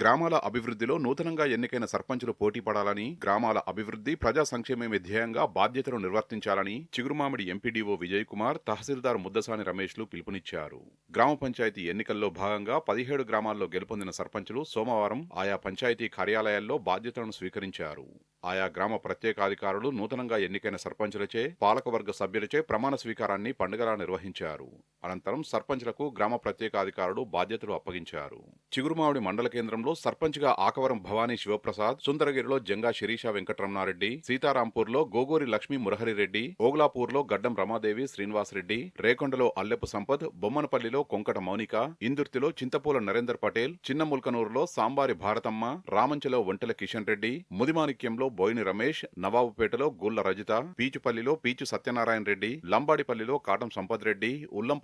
గ్రామాల అభివృద్ధిలో నూతనంగా ఎన్నికైన సర్పంచులు పోటీ పడాలని గ్రామాల అభివృద్ధి ప్రజా సంక్షేమమే ధ్యేయంగా బాధ్యతలు నిర్వర్తించాలని చిగురుమామిడి ఎంపీడీఓ విజయ్ కుమార్ తహసీల్దార్ ముద్దసాని రమేష్లు పిలుపునిచ్చారు. గ్రామ పంచాయతీ ఎన్నికల్లో భాగంగా పదిహేడు గ్రామాల్లో గెలుపొందిన సర్పంచులు సోమవారం ఆయా పంచాయతీ కార్యాలయాల్లో బాధ్యతలను స్వీకరించారు. ఆయా గ్రామ ప్రత్యేకాధికారులు నూతనంగా ఎన్నికైన సర్పంచులచే పాలకవర్గ సభ్యులచే ప్రమాణ స్వీకారాన్ని పండుగలా నిర్వహించారు. అనంతరం సర్పంచ్లకు గ్రామ ప్రత్యేకాధికారులు బాధ్యతలు అప్పగించారు. చిగురుమావిడి మండల కేంద్రంలో సర్పంచ్గా ఆకవరం భవానీ శివప్రసాద్ సుందరగిరిలో జంగా శిరీష వెంకటరమణారెడ్డి సీతారాంపూర్లో గోగూరి లక్ష్మీ మురహరిరెడ్డి ఓగ్లాపూర్లో గడ్డం రమాదేవి శ్రీనివాసరెడ్డి రేకొండలో అల్లెపు సంపత్ బొమ్మనపల్లిలో కొంకట మౌనిక ఇందుర్తిలో చింతపూల నరేందర్ పటేల్ చిన్నముల్కనూరులో సాంబారి భారతమ్మ రామంచలో ఒంటెల కిషన్ రెడ్డి ముదిమాణిక్యంలో బోయిని రమేష్ నవాబుపేటలో గుళ్ళ రజిత పీచుపల్లిలో పీచు సత్యనారాయణ రెడ్డి లంబాడిపల్లిలో కాటం సంపత్ రెడ్డి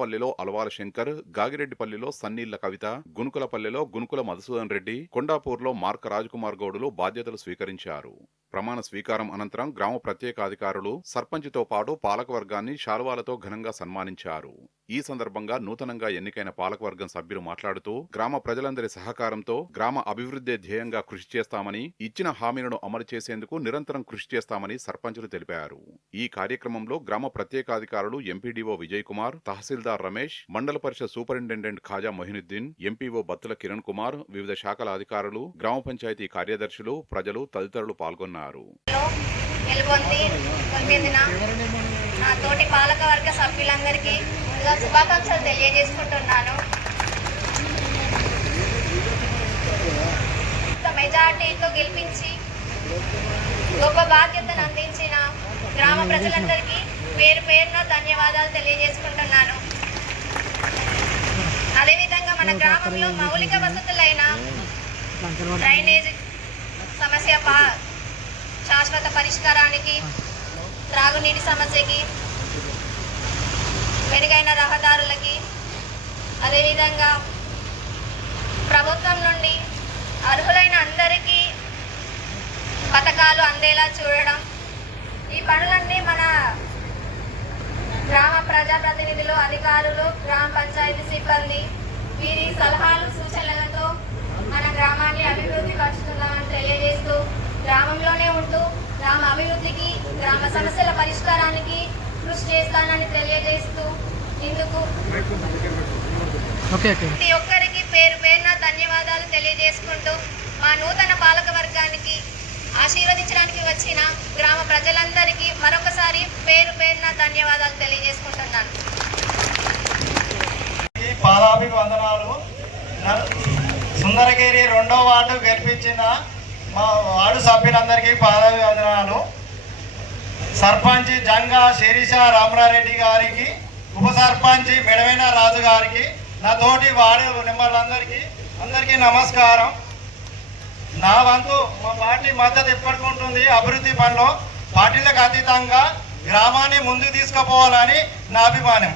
పల్లెలో అలవాల శంకర్ గాగిరెడ్డిపల్లిలో సన్నీళ్ళ కవిత గునుకులపల్లిలో గునుకుల మధుసూదన్ రెడ్డి కొండాపూర్లో మార్క రాజకుమార్ గౌడులు బాధ్యతలు స్వీకరించారు. ప్రమాణ స్వీకారం అనంతరం గ్రామ ప్రత్యేకాధికారులు సర్పంచ్తో పాటు పాలకవర్గాన్ని శాలువాలతో ఘనంగా సన్మానించారు. ఈ సందర్భంగా నూతనంగా ఎన్నికైన పాలకవర్గం సభ్యులు మాట్లాడుతూ గ్రామ ప్రజలందరి సహకారంతో గ్రామ అభివృద్ధి ధ్యేయంగా కృషి చేస్తామని ఇచ్చిన హామీలను అమలు చేసేందుకు నిరంతరం కృషి చేస్తామని సర్పంచులు తెలిపారు. ఈ కార్యక్రమంలో గ్రామ ప్రత్యేకాధికారులు ఎంపీడీఓ విజయ్ కుమార్ తహసీల్దార్ రమేష్ మండల పరిషత్ సూపరింటెండెంట్ ఖాజా మొహినుద్దీన్ ఎంపీఓ బత్తుల కిరణ్ కుమార్ వివిధ శాఖల అధికారులు గ్రామ పంచాయతీ కార్యదర్శులు ప్రజలు తదితరులు పాల్గొన్నారు. నా తోటి పాలకవర్గ సభ్యులందరికీ సందర్భంగా శుభాకాంక్షలు తెలియజేసుకుంటున్నాను. మెజార్టీతో గెలిపించి గొప్ప బాధ్యతను అందించిన గ్రామ ప్రజలందరికీ పేరు పేరున ధన్యవాదాలు తెలియజేసుకుంటున్నాను. అదేవిధంగా మన గ్రామంలో మౌలిక వసతులైన డ్రైనేజ్ సమస్య పా శాశ్వత పరిష్కారానికి త్రాగునీటి సమస్యకి మెరుగైన రహదారులకి అదేవిధంగా ప్రభుత్వం నుండి అర్హులైన అందరికీ పథకాలు అందేలా చూడడం. ఈ పనులన్నీ మన గ్రామ ప్రజాప్రతినిధులు అధికారులు గ్రామ పంచాయతీ సిబ్బంది వీరి సలహాలు సూచనలతో మన గ్రామాన్ని అభివృద్ధి పరుచుకుందామని తెలియజేస్తూ గ్రామంలోనే ఉంటూ గ్రామ అభివృద్ధికి గ్రామ సమస్యల పరిష్కారానికి కృషి చేస్తానని తెలియజేస్తూ ప్రతి ఒక్కరికి పేరు పేరున ధన్యవాదాలు తెలియజేసుకుంటూ మా నూతన పాలక వర్గానికి ఆశీర్వదించడానికి వచ్చిన గ్రామ ప్రజలందరికీ మరొకసారి పేరు పేరున ధన్యవాదాలు తెలియజేసుకుంటున్నాను. ఈ పాదాభికి వందనాలు న- సుందరగిరి రెండో వార్డు గెలిపించిన మా వార్డు సభ్యులందరికీ పాదాభి వందనాలు సర్పంచ్ జంగా శిరీష రామరారెడ్డి గారికి ఉప సర్పంచ్ మెడవైన రాజు గారికి నా తోటి వాడే నిమ్మలందరికీ అందరికీ నమస్కారం. నా వంతు మా పార్టీ మద్దతు ఇప్పటికుంటుంది అభివృద్ధి పనిలో. పార్టీలకు అతీతంగా గ్రామాన్ని ముందుకు తీసుకుపోవాలని నా అభిమానం.